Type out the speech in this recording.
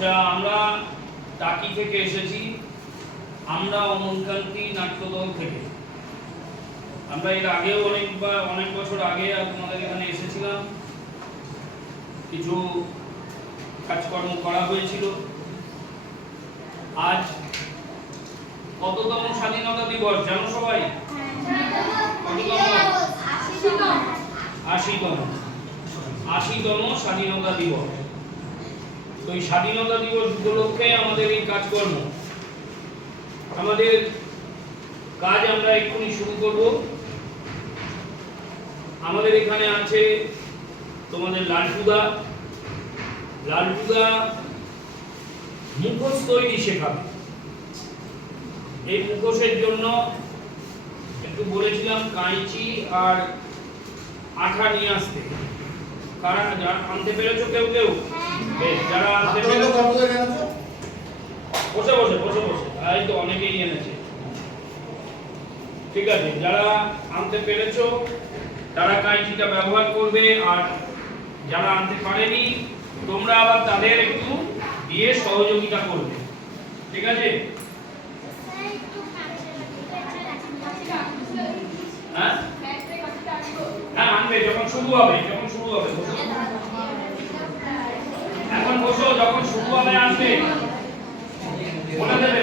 আচ্ছা, আমরা টাকি থেকে এসেছি, আমরা অমনকান্তি নাট্যদল থেকে। আমরা এর আগেও অনেক বছর আগে তোমাদের এখানে এসেছিলাম, কিছু কাজকর্ম করা হয়েছিল। আজ কততম স্বাধীনতা দিবস জানো সবাই? কততম? ৮০তম স্বাধীনতা দিবস। তো এই স্বাধীনতা দিবস উপলক্ষে আমাদের এই কাজকর্ম, আমাদের কাজ আমরা এক্ষুনি শুরু করব। আমাদের এখানে আছে তোমাদের লালটুদা মুখোশ তৈরি শেখাবে। এই মুখোশের জন্য একটু বলেছিলাম কাঁচি আর আঠা নিয়ে আসতে। কারা আনতে পেরেছো? কেউ যারা আনতে পেরেছো বসে এই তো অনেকেই এনেছে। ঠিক আছে, যারা আনতে পেরেছো তারা কাঁচিটা ব্যবহার করবে, আর যারা আনতে পারেনি তোমরা আবার তাদের একটু দিয়ে সহযোগিতা করবে। ঠিক আছে? হ্যাঁ আনবে যখন শুরু হবে। এখন বসো, যখন শুরু হবে আনবে। বলে দেবে